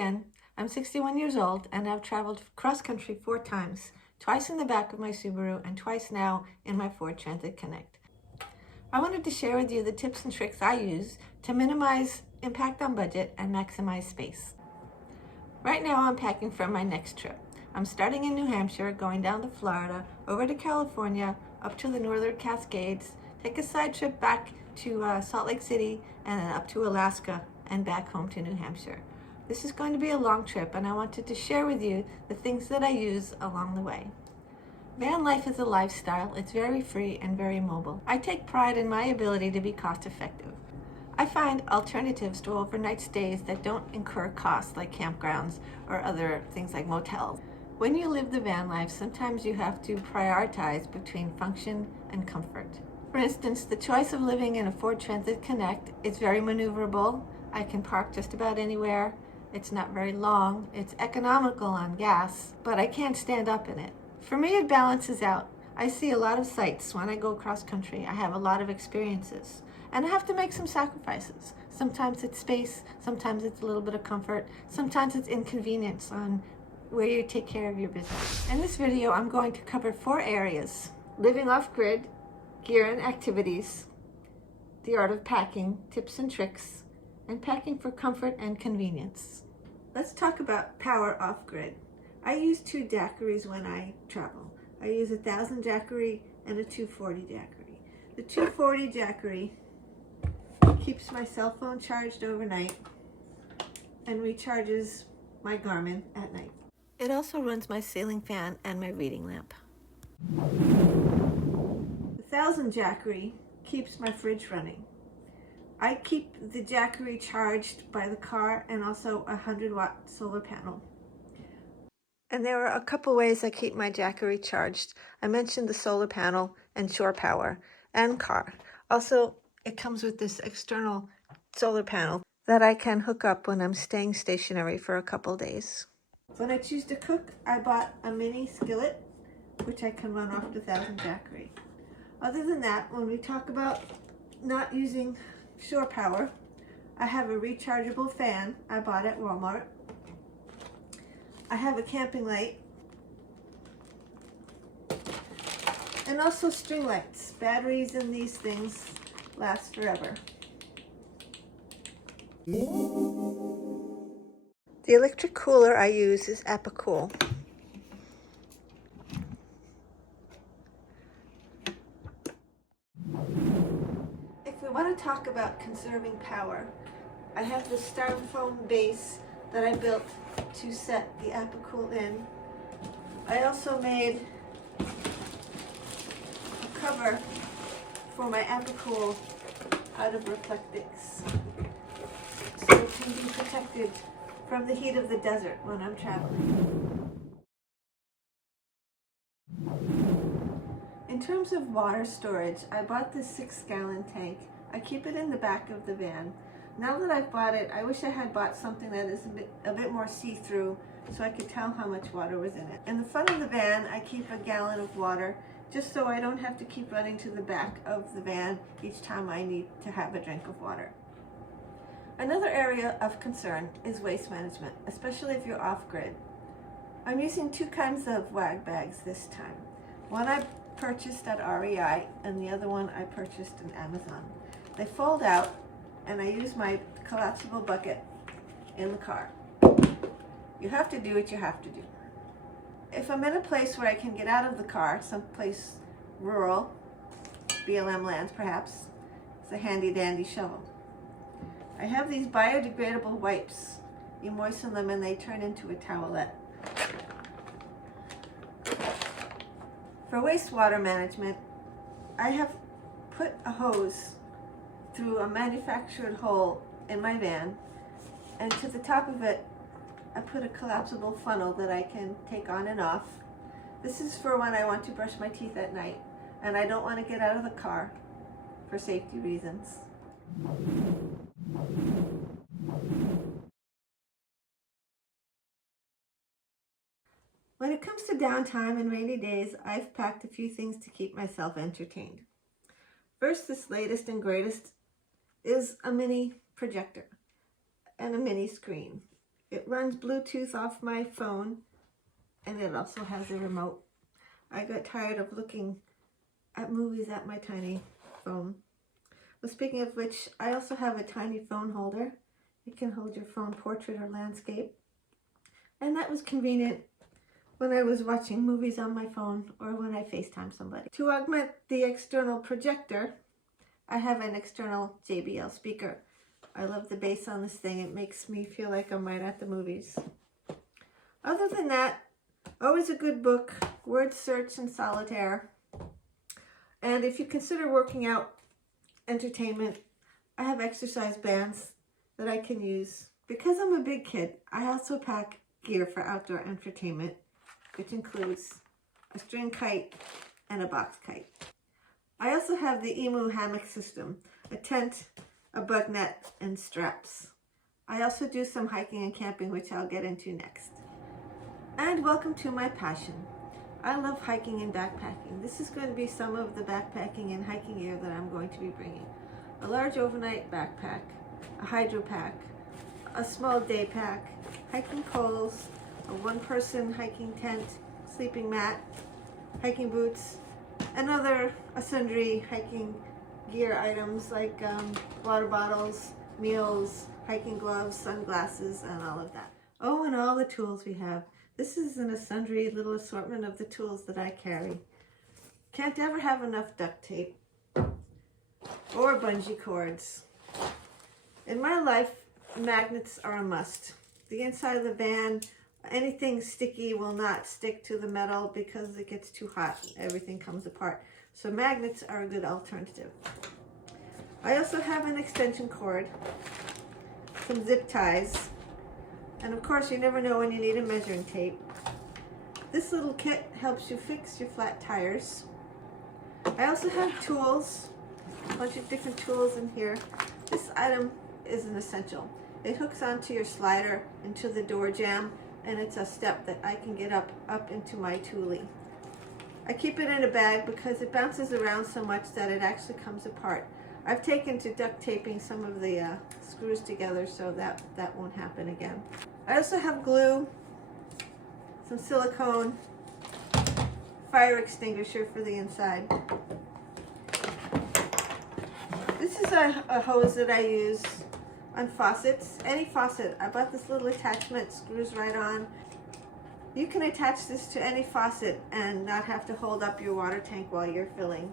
again. I'm 61 years old and I've traveled cross-country 4 times, twice in the back of my Subaru and twice now in my Ford Transit Connect. I wanted to share with you the tips and tricks I use to minimize impact on budget and maximize space. Right now I'm packing for my next trip. I'm starting in New Hampshire, going down to Florida, over to California, up to the Northern Cascades, take a side trip back to Salt Lake City, and then up to Alaska and back home to New Hampshire. This is going to be a long trip and I wanted to share with you the things that I use along the way. Van life is a lifestyle. It's very free and very mobile. I take pride in my ability to be cost effective. I find alternatives to overnight stays that don't incur costs like campgrounds or other things like motels. When you live the van life, sometimes you have to prioritize between function and comfort. For instance, the choice of living in a Ford Transit Connect is very maneuverable. I can park just about anywhere. It's not very long. It's economical on gas, but I can't stand up in it. For me, it balances out. I see a lot of sights when I go cross country. I have a lot of experiences, and I have to make some sacrifices. Sometimes it's space, sometimes it's a little bit of comfort, sometimes it's inconvenience on where you take care of your business. In this video, I'm going to cover 4 areas: living off-grid, gear and activities, the art of packing, tips and tricks, and packing for comfort and convenience. Let's talk about power off-grid. I use 2 daiquiris when I travel. I use a 1000 daiquiri and a 240 daiquiri. The 240 daiquiri keeps my cell phone charged overnight and recharges my Garmin at night. It also runs my ceiling fan and my reading lamp. The 1000 daiquiri keeps my fridge running. I keep the daiquiri charged by the car and also a 100-watt solar panel. And there are a couple ways I keep my daiquiri charged. I mentioned the solar panel and shore power and car. Also, it comes with this external solar panel that I can hook up when I'm staying stationary for a couple days. When I choose to cook, I bought a mini skillet, which I can run off the 1000 daiquiri. Other than that, when we talk about not using shore power, I have a rechargeable fan I bought at Walmart. I have a camping light, and also string lights. Batteries in these things last forever. The electric cooler I use is Apicool. If we want to talk about conserving power, I have this styrofoam base that I built to set the Apicool in. I also made a cover for my Apicool out of reflectix, so it can be protected from the heat of the desert when I'm traveling. In terms of water storage, I bought this 6-gallon tank. I keep it in the back of the van. Now that I've bought it, I wish I had bought something that is a bit more see-through so I could tell how much water was in it. In the front of the van, I keep a gallon of water just so I don't have to keep running to the back of the van each time I need to have a drink of water. Another area of concern is waste management, especially if you're off-grid. I'm using 2 kinds of WAG bags this time. One I purchased at REI and the other one I purchased in Amazon. They fold out and I use my collapsible bucket in the car. You have to do what you have to do. If I'm in a place where I can get out of the car, someplace rural, BLM lands perhaps, it's a handy dandy shovel. I have these biodegradable wipes. You moisten them and they turn into a towelette. For wastewater management, I have put a hose through a manufactured hole in my van, and to the top of it I put a collapsible funnel that I can take on and off. This is for when I want to brush my teeth at night and I don't want to get out of the car for safety reasons. When it comes to downtime and rainy days, I've packed a few things to keep myself entertained. First, this latest and greatest is a mini projector and a mini screen. It runs Bluetooth off my phone, and it also has a remote. I got tired of looking at movies at my tiny phone. Well, speaking of which, I also have a tiny phone holder. It can hold your phone portrait or landscape. And that was convenient when I was watching movies on my phone or when I FaceTime somebody. To augment the external projector, I have an external JBL speaker. I love the bass on this thing. It makes me feel like I'm right at the movies. Other than that, always a good book, word search and solitaire. And if you consider working out entertainment, I have exercise bands that I can use. Because I'm a big kid, I also pack gear for outdoor entertainment, which includes a string kite and a box kite. I also have the Emu hammock system, a tent, a bug net, and straps. I also do some hiking and camping, which I'll get into next. And welcome to my passion. I love hiking and backpacking. This is going to be some of the backpacking and hiking gear that I'm going to be bringing. A large overnight backpack, a hydro pack, a small day pack, hiking poles, a one-person hiking tent, sleeping mat, hiking boots, and other sundry hiking gear items like water bottles, meals, hiking gloves, sunglasses, and all of that. Oh, and all the tools we have. This is a sundry little assortment of the tools that I carry. Can't ever have enough duct tape or bungee cords. In my life, magnets are a must. The inside of the van, anything sticky will not stick to the metal because it gets too hot. Everything comes apart. So magnets are a good alternative. I also have an extension cord, some zip ties, and of course you never know when you need a measuring tape. This little kit helps you fix your flat tires. I also have tools, a bunch of different tools in here. This item is an essential. It hooks onto your slider into the door jamb, and it's a step that I can get up into my toolie. I keep it in a bag because it bounces around so much that it actually comes apart. I've taken to duct taping some of the screws together so that won't happen again. I also have glue, some silicone, fire extinguisher for the inside. This is a hose that I use on faucets. Any faucet. I bought this little attachment, screws right on. You can attach this to any faucet and not have to hold up your water tank while you're filling.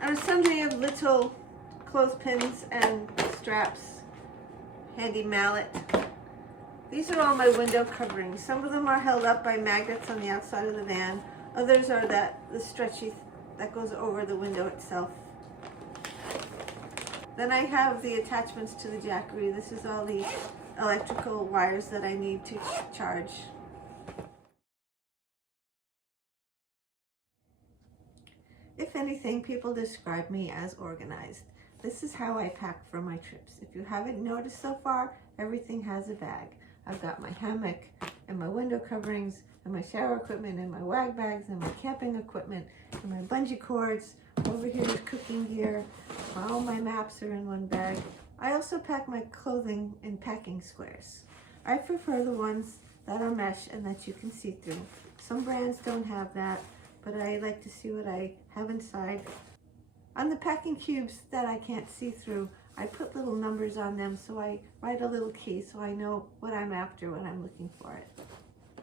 And a sundry of little clothespins and straps, handy mallet. These are all my window coverings. Some of them are held up by magnets on the outside of the van. Others are the stretchy that goes over the window itself. Then I have the attachments to the jackery. This is all the electrical wires that I need to charge. If anything, people describe me as organized. This is how I pack for my trips. If you haven't noticed so far, everything has a bag. I've got my hammock and my window coverings and my shower equipment and my wag bags and my camping equipment and my bungee cords. Over here is cooking gear. All my maps are in one bag. I also pack my clothing in packing squares. I prefer the ones that are mesh and that you can see through. Some brands don't have that, but I like to see what I have inside. On the packing cubes that I can't see through, I put little numbers on them, so I write a little key so I know what I'm after when I'm looking for it.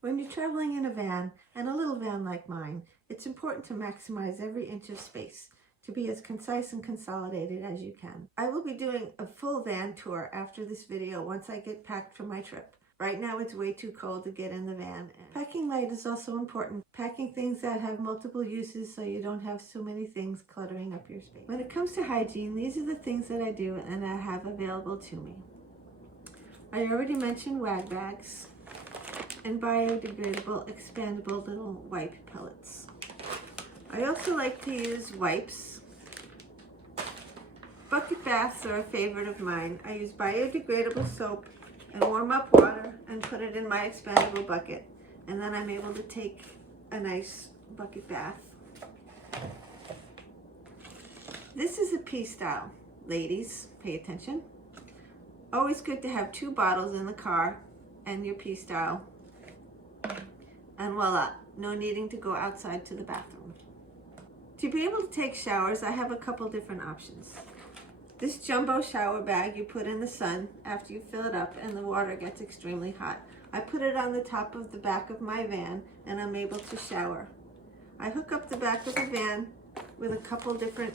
When you're traveling in a van, and a little van like mine, it's important to maximize every inch of space to be as concise and consolidated as you can. I will be doing a full van tour after this video once I get packed for my trip. Right now it's way too cold to get in the van. Packing light is also important. Packing things that have multiple uses so you don't have so many things cluttering up your space. When it comes to hygiene, these are the things that I do and I have available to me. I already mentioned wag bags and biodegradable, expandable little wipe pellets. I also like to use wipes. Bucket baths are a favorite of mine. I use biodegradable soap and warm up water and put it in my expandable bucket. And then I'm able to take a nice bucket bath. This is a pea style. Ladies, pay attention. Always good to have 2 bottles in the car and your pee style. And voila, no needing to go outside to the bathroom. To be able to take showers, I have a couple different options. This jumbo shower bag you put in the sun after you fill it up and the water gets extremely hot. I put it on the top of the back of my van and I'm able to shower. I hook up the back of the van with a couple different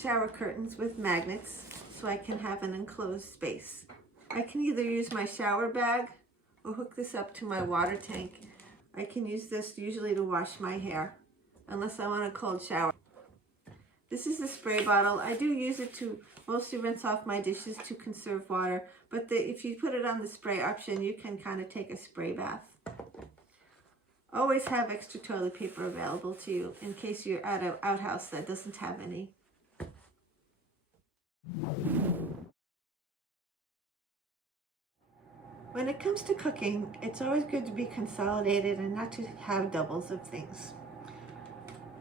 shower curtains with magnets so I can have an enclosed space. I can either use my shower bag or hook this up to my water tank. I can use this usually to wash my hair unless I want a cold shower. This is a spray bottle. I do use it to mostly rinse off my dishes to conserve water, but if you put it on the spray option, you can kind of take a spray bath. Always have extra toilet paper available to you in case you're at an outhouse that doesn't have any. When it comes to cooking, it's always good to be consolidated and not to have doubles of things.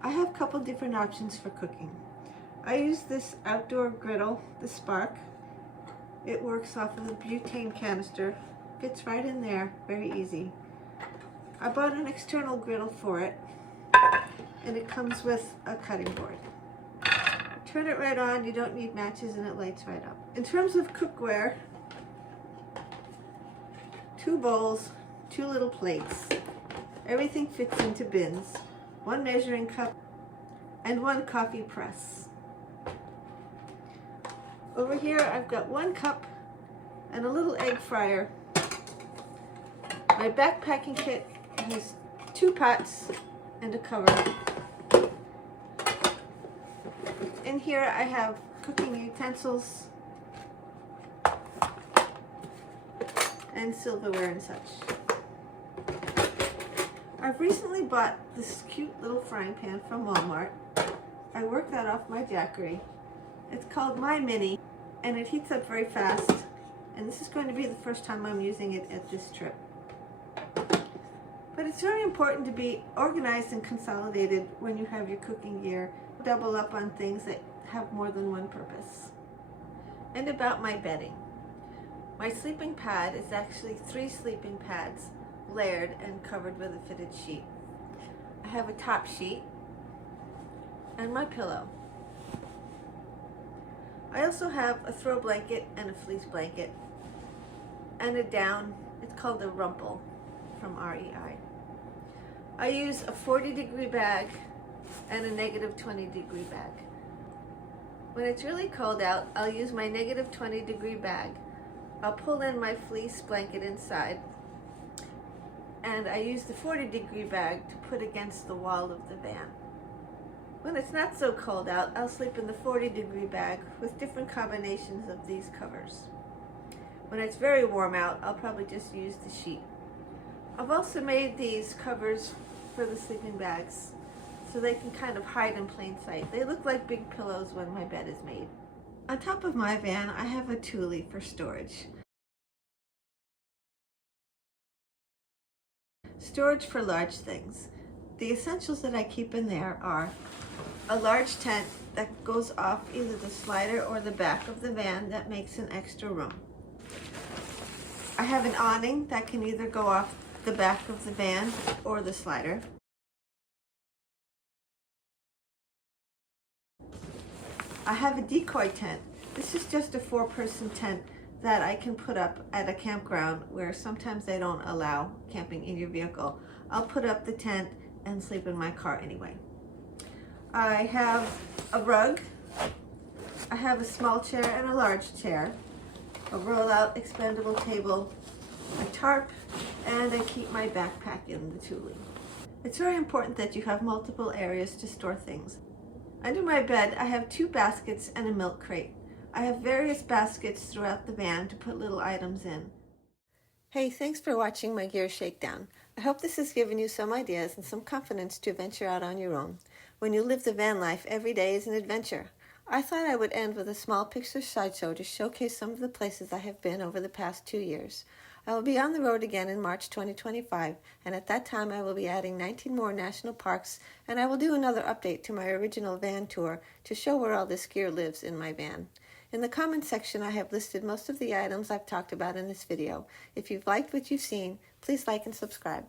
I have a couple different options for cooking. I use this outdoor griddle, the Spark. It works off of the butane canister. Fits right in there, very easy. I bought an external griddle for it, and it comes with a cutting board. Turn it right on, you don't need matches, and it lights right up. In terms of cookware, 2 bowls, 2 little plates. Everything fits into bins. 1 measuring cup and 1 coffee press. Over here I've got 1 cup and a little egg fryer. My backpacking kit has 2 pots and a cover. In here I have cooking utensils and silverware and such. I've recently bought this cute little frying pan from Walmart. I worked that off my Jackery. It's called My Mini, and it heats up very fast. And this is going to be the first time I'm using it at this trip. But it's very important to be organized and consolidated when you have your cooking gear. Double up on things that have more than one purpose. And about my bedding. My sleeping pad is actually 3 sleeping pads, layered and covered with a fitted sheet. I have a top sheet and my pillow. I also have a throw blanket and a fleece blanket and a down. It's called a rumple from REI. I use a 40-degree bag and a negative 20-degree bag. When it's really cold out, I'll use my negative 20-degree bag. I'll pull in my fleece blanket inside, and I use the 40-degree bag to put against the wall of the van. When it's not so cold out, I'll sleep in the 40-degree bag with different combinations of these covers. When it's very warm out, I'll probably just use the sheet. I've also made these covers for the sleeping bags so they can kind of hide in plain sight. They look like big pillows when my bed is made. On top of my van, I have a Thule for storage. Storage for large things. The essentials that I keep in there are a large tent that goes off either the slider or the back of the van that makes an extra room. I have an awning that can either go off the back of the van or the slider. I have a decoy tent. This is just a 4-person tent that I can put up at a campground where sometimes they don't allow camping in your vehicle. I'll put up the tent and sleep in my car anyway. I have a rug. I have a small chair and a large chair, a roll-out expandable table, a tarp, and I keep my backpack in the Thule. It's very important that you have multiple areas to store things. Under my bed, I have 2 baskets and a milk crate. I have various baskets throughout the van to put little items in. Hey, thanks for watching my gear shakedown. I hope this has given you some ideas and some confidence to venture out on your own. When you live the van life, every day is an adventure. I thought I would end with a small picture slideshow to showcase some of the places I have been over the past 2 years. I will be on the road again in March 2025, and at that time I will be adding 19 more national parks, and I will do another update to my original van tour to show where all this gear lives in my van. In the comments section, I have listed most of the items I've talked about in this video. If you've liked what you've seen, please like and subscribe.